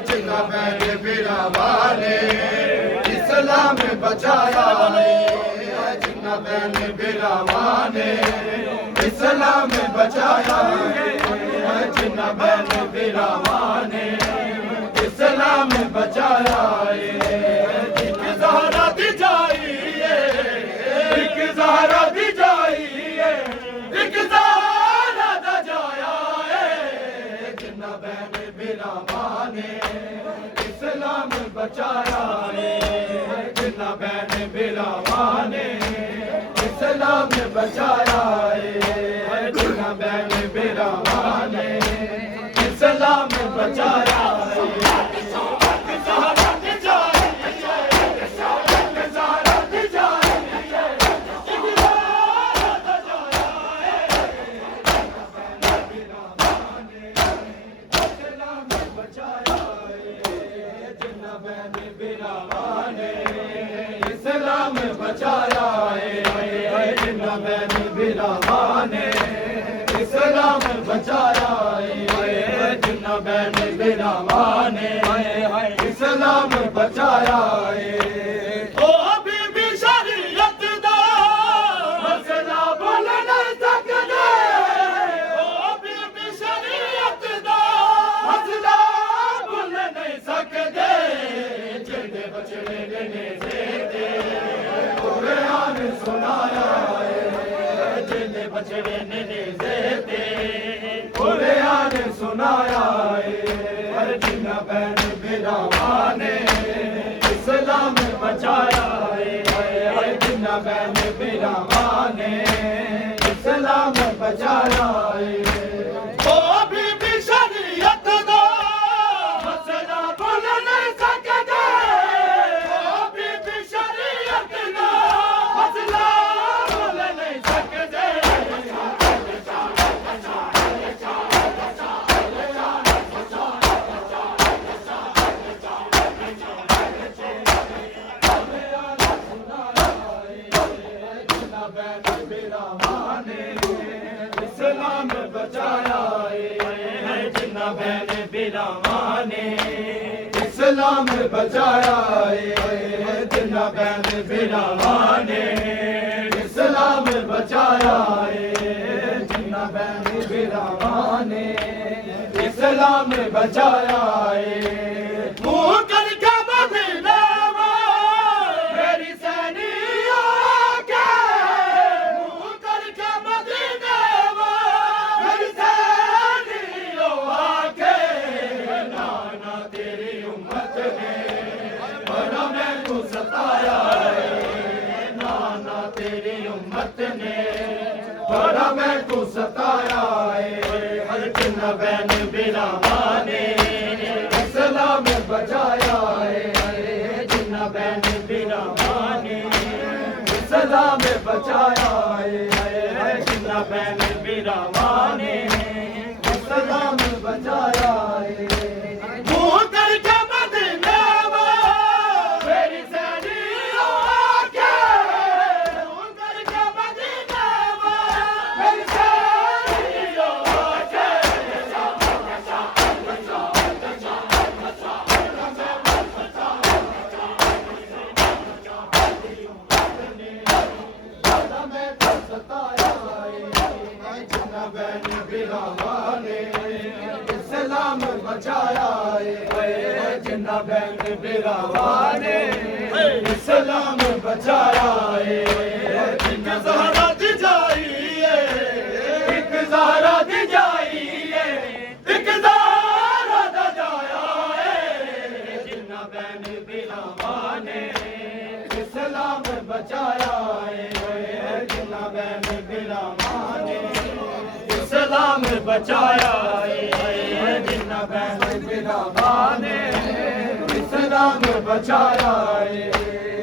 जिन्ना बहन बिरावा ने इस्लाम बचाया है, जिन्ना बहन बिरावा ने इस्लाम बचाया है, जिन्ना बहन बिरावा ने इस्लाम बचाया है। एक ज़हरा दी जाइए, एक ज़हरा दी जाइए, एक ज़हरा दा जाया है, जिन्ना बहन बिरावा ने इस्लाम बचाया है, जिन्ना बहन बिरावा ने इस्लाम बचाया है, जिन्ना बहन बिरावा ने इस्लाम बचाया है। इस्लाम बचाया है, जिन्ना बहन बिरावा ने इस्लाम बचाया है, जिन्ना बहन बिरावा ने इस्लाम बचाया है। ओ बीबी शरीयत दा मसला बोल नहीं सकदे, ओ बीबी शरीयत दा मसला बोल नहीं सकदे, जिंदे बचड़े ने देते कुरान सुनाया है, जिंदे बचड़े ने देते कुरान सुनाया है, जिन्ना बहन बिरावा ने इस्लाम बचाया है, जिन्ना बहन बिरावा ने इस्लाम बचाया है। ओ बीबी शरीयत दा मसला बोल नहीं सकदे, ओ बीबी शरीयत दा मसला बोल नहीं सकदे, इस्लाम बचाया है, जिन्ना बहन बिरावा ने इस्लाम बचाया है, जिन्ना बहन बिरावा ने इस्लाम बचाया है, जिन्ना बहन बिरावा ने इस्लाम बचाया है। मुँह करके मदीना मेरी सैनिया के, मुँह करके मदीना मेरी सैनिया के, नाना तेरी उम्मत ने बड़ा मैं को सताया है, नाना तेरी उम्मत ने बड़ा मैं को सताया है, हर जिन्ना बहन बिरावा ने इस्लाम बचाया है, जिन्ना बहन बिरावा ने इस्लाम बचाया है, जिन्ना बहन बिरावा ने इस्लाम बचाया है। मुँह करके मदीना मेरी सैनिया के, मुँह करके मदीना मेरी सैनिया के, जिन्ना बहन बिरावा ने इस्लाम बचाया है, जिन्ना बहन बिरावा ने इस्लाम बचाया है। एक ज़हरा दी जाइए, एक ज़हरा दी जाइए, एक ज़हरा दा जाया है, जिन्ना बहन बिरावा ने इस्लाम बचाया है, जिन्ना बहन बिरावा ने इस्लाम बचाया है, जिन्ना बहन बिरावा ने इस्लाम बचाया है।